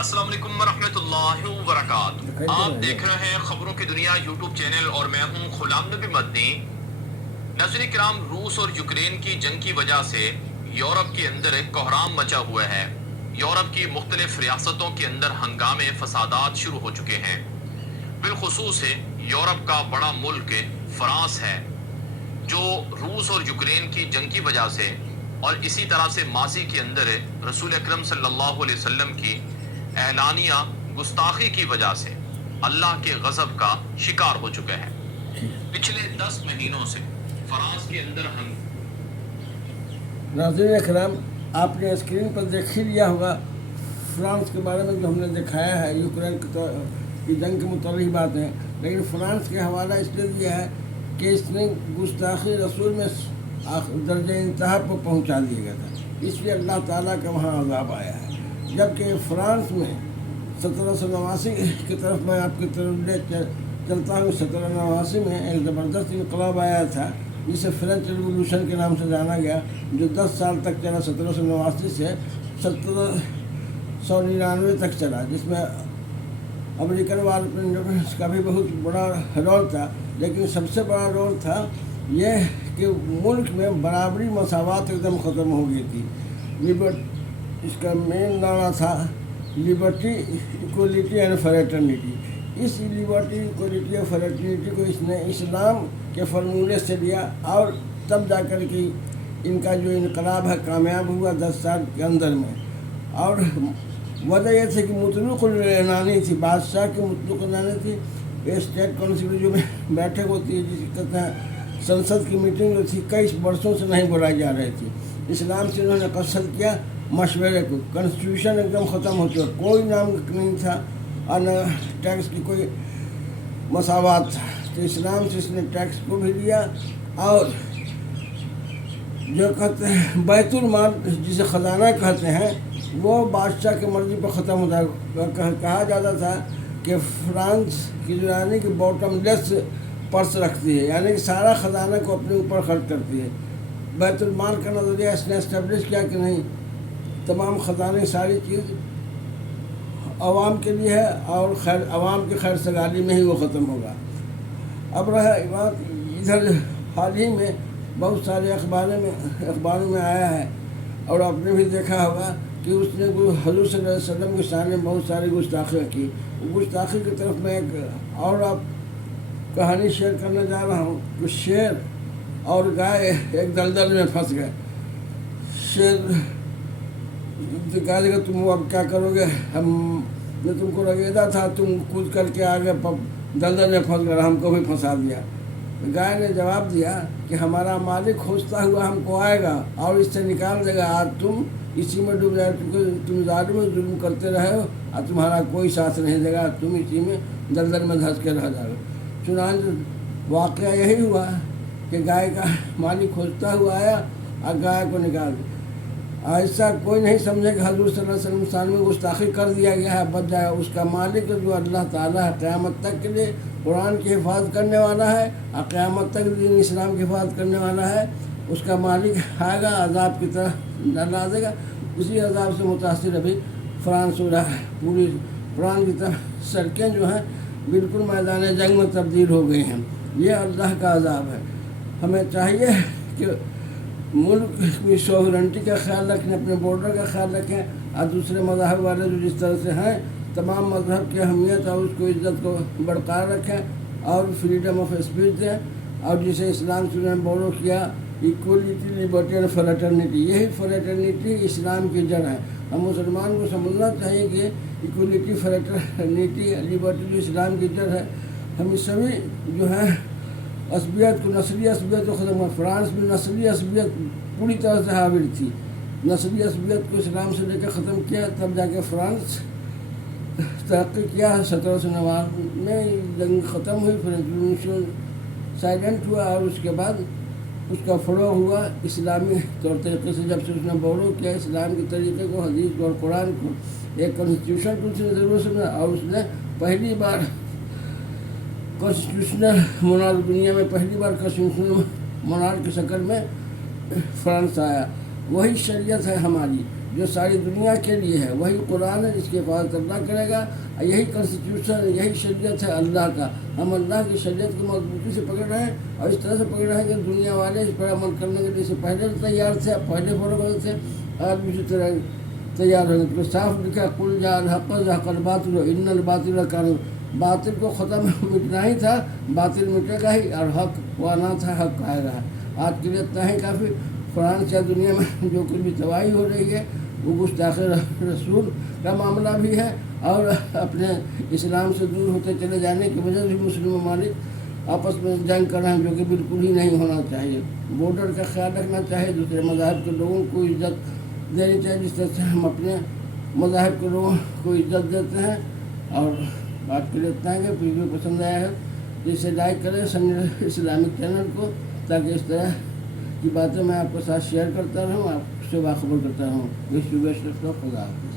السلام علیکم ورحمۃ اللہ وبرکاتہ. آپ دیکھ رہے ہیں خبروں کی دنیا یوٹیوب چینل اور میں ہوں غلام نبی مدنی. ناظرین کرام، روس اور یوکرین کی جنگ کی وجہ سے یورپ کے اندر ایک کوہرام مچا ہوا ہے. یورپ کی مختلف ریاستوں کے اندر ہنگامے فسادات شروع ہو چکے ہیں. بالخصوص یورپ کا بڑا ملک فرانس ہے جو روس اور یوکرین کی جنگ کی وجہ سے اور اسی طرح سے ماضی کے اندر رسول اکرم صلی اللہ علیہ وسلم کی اعلانیہ گستاخی کی وجہ سے اللہ کے غضب کا شکار ہو چکا ہے. پچھلے 10 مہینوں سے فرانس کے اندر ہم ناظرین اکرام، آپ نے اسکرین پر دیکھ ہی لیا ہوگا فرانس کے بارے میں جو ہم نے دکھایا ہے. یوکرین کی جنگ کے متعلق باتیں، لیکن فرانس کے حوالہ اس لیے دیا ہے کہ اس نے گستاخی رسول میں درجہ انتہا پر پہنچا دیا گیا تھا، اس لیے اللہ تعالیٰ کا وہاں عذاب آیا ہے. جبکہ فرانس میں 1789 کی طرف میں آپ کی طرف لے چلتا ہوں. 1789 میں ایک زبردست انقلاب آیا تھا جسے فرینچ ریولوشن کے نام سے جانا گیا، جو 10 سال تک چلا. 1789 سے 1799 تک چلا، جس میں امریکن وار انڈیپینڈنس کا بھی بہت بڑا رول تھا. لیکن سب سے بڑا رول تھا یہ کہ ملک میں برابری مساوات ایک دم ختم ہو گئی تھی. اس کا مین نعرہ تھا لبرٹی، ایکولیٹی اینڈ فریٹرنیٹی. اس لبرٹی، ایکولیٹی اور فریٹرنیٹی کو اس نے اسلام کے فرمولے سے لیا، اور تب جا کر کے ان کا جو انقلاب ہے کامیاب ہوا 10 سال کے اندر میں. اور وجہ یہ تھی کہ مطلق العنانی تھی، بادشاہ کی مطلق العنانی تھی. اسٹیٹ کونسل جو میں بیٹھک ہوتی ہے، جس کہتے ہیں سنسد کی میٹنگ جو تھی، کئی برسوں سے نہیں بلائی جا رہی تھی. اسلام سے انہوں نے قصد کیا مشورے کو. کنسٹیٹیوشن ایک دم ختم ہو چکا، کوئی نام نہیں تھا اور نہ ٹیکس کی کوئی مساوات تھا. تو اسلام سے اس نے ٹیکس کو بھی لیا، اور جو کہتے ہیں بیت المال جسے خزانہ کہتے ہیں، وہ بادشاہ کی مرضی پر ختم ہوتا ہے. کہا جاتا تھا کہ فرانس کی جو یعنی کہ باٹم لیس پرس رکھتی ہے، یعنی کہ سارا خزانہ کو اپنے اوپر خرچ کرتی ہے. بیت المال کا نظریہ اس نے اسٹیبلش کیا کہ نہیں، تمام خزانے ساری چیز عوام کے لیے ہے، اور عوام کی خیر سگالی میں ہی وہ ختم ہوگا. اب رہا ادھر حال ہی میں بہت سارے اخباروں میں آیا ہے، اور آپ نے بھی دیکھا ہوگا کہ اس نے حضور صلی اللہ علیہ وسلم کے سامنے بہت ساری گستاخیاں کی. گستاخی کی طرف میں ایک اور آپ کہانی شیئر کرنے جا رہا ہوں کہ شیر اور گائے ایک دلدل میں پھنس گئے. شیر کہا کہ تم اب کیا کرو گے، ہم نے تم کو رگیدا تھا، تم کود کر کے آگے دلدل میں پھنس گئے، ہم کو بھی پھنسا دیا. گائے نے جواب دیا کہ ہمارا مالک کھوجتا ہوا ہم کو آئے گا اور اس سے نکال دے گا. آج تم اسی میں ڈوب جائے، تم ظالم و ظلم کرتے رہے ہو، اور تمہارا کوئی ساتھ نہیں دے گا، تم اسی میں دلدل میں دھنس کے رہ جاؤ. چنانچہ واقعہ یہی ہوا کہ گائے کا مالک کھوجتا ہوا آیا اور گائے کو نکال دیا. ایسا کوئی نہیں سمجھے کہ حضور صلی اللہ علیہ وسلم شان میں گستاخی کر دیا گیا ہے، بچ جائے. اس کا مالک جو اللہ تعالیٰ ہے، قیامت تک کے لیے قرآن کی حفاظت کرنے والا ہے، اور قیامت تک دین اسلام کی حفاظت کرنے والا ہے. اس کا مالک آئے گا، عذاب کی طرح ڈالا دے گا. اسی عذاب سے متاثر ابھی فرانس ہو رہا ہے. پوری فرانس کی طرف سڑکیں جو ہیں بالکل میدان جنگ میں تبدیل ہو گئی ہیں. یہ اللہ کا عذاب ہے. ہمیں چاہیے کہ ملک کی سوورنٹی کا خیال رکھیں، اپنے بارڈر کا خیال رکھیں، اور دوسرے مذاہب والے جو جس طرح سے ہیں تمام مذہب کی اہمیت اور اس کو عزت کو برقرار رکھیں، اور فریڈم آف اسپیچ دیں. اور جسے اسلام سے نے فالو کیا، ایکولیٹی، لبرٹی اور فریٹرنیٹی. یہی فریٹرنیٹی اسلام کی جڑ ہے. ہم مسلمان کو سمجھنا چاہیے کہ ایکولیٹی، فریٹرنیٹی، لبرٹی جو اسلام کی جڑ ہے. ہم سبھی جو ہیں عصبیت کو، نسلی عصبیت کو ختم. فرانس میں نسلی عصبیت پوری طرح سے حاوی تھی. نسلی عصبیت کو اسلام سے لے کے ختم کیا، تب جا کے فرانس ترقی کیا. 1799 میں جنگ ختم ہوئی، پھر سائلنٹ ہوا، اور اس کے بعد اس کا فروغ ہوا اسلامی طور طریقے سے. جب سے اس نے فالو کیا اسلام کے طریقے کو، حدیث کو اور قرآن کو، ایک کانسٹیٹیوشن کو اس نے ضرور سنا. اور اس نے پہلی بار کانسٹیٹیوشنل مونارک، دنیا میں پہلی بار کانسٹیٹیوشنل مونارک کی شکل میں فرانس آیا. وہی شریعت ہے ہماری. جو ساری دنیا کے لیے ہے، وہی قرآن ہے جس کی حفاظت اللہ کرے گا، یہی کنسٹیٹیوشن، یہی شریعت ہے اللہ کا۔ ہم اللہ کی شریعت کو مضبوطی سے پکڑ رہے ہیں اور اس طرح سے پکڑ رہے ہیں کہ دنیا والے اس پر عمل کرنے کے لیے سے پہلے تیار تھے، پہلے فوراً ہوئے تھے، اور بھی اسی طرح تیار ہونے کے لیے صاف لکھا قل جاء الحق وزهق الباطل ان الباطل کان، باطل کو ختم مٹنا ہی تھا، باطل مٹے گا ہی، اور حق آنا تھا، حق آئے گا۔ آج کے لیے اتنا ہی کافی۔ قرآن سے دنیا میں جو کچھ بھی تباہی ہو رہی ہے وہ گستاخ رسول کا معاملہ بھی ہے، اور اپنے اسلام سے دور ہوتے چلے جانے کی وجہ سے مسلم ممالک آپس میں جنگ کر رہے ہیں، جو کہ بالکل ہی نہیں ہونا چاہیے۔ بارڈر کا خیال رکھنا چاہیے، دوسرے مذاہب کے لوگوں کو عزت دینی چاہیے جس طرح سے ہم اپنے مذاہب کے لوگوں کو عزت دیتے ہیں۔ اور بات کے لیے اتنا ہے کہ ویڈیو پسند آیا ہے تو اسے لائک کریں سنجے اسلامک چینل کو، تاکہ اس طرح کی باتیں میں آپ کے ساتھ شیئر کرتا رہوں، آپ سے باخبر کرتا رہوں۔ وش یو بیسٹ آف لک، خدا حافظ۔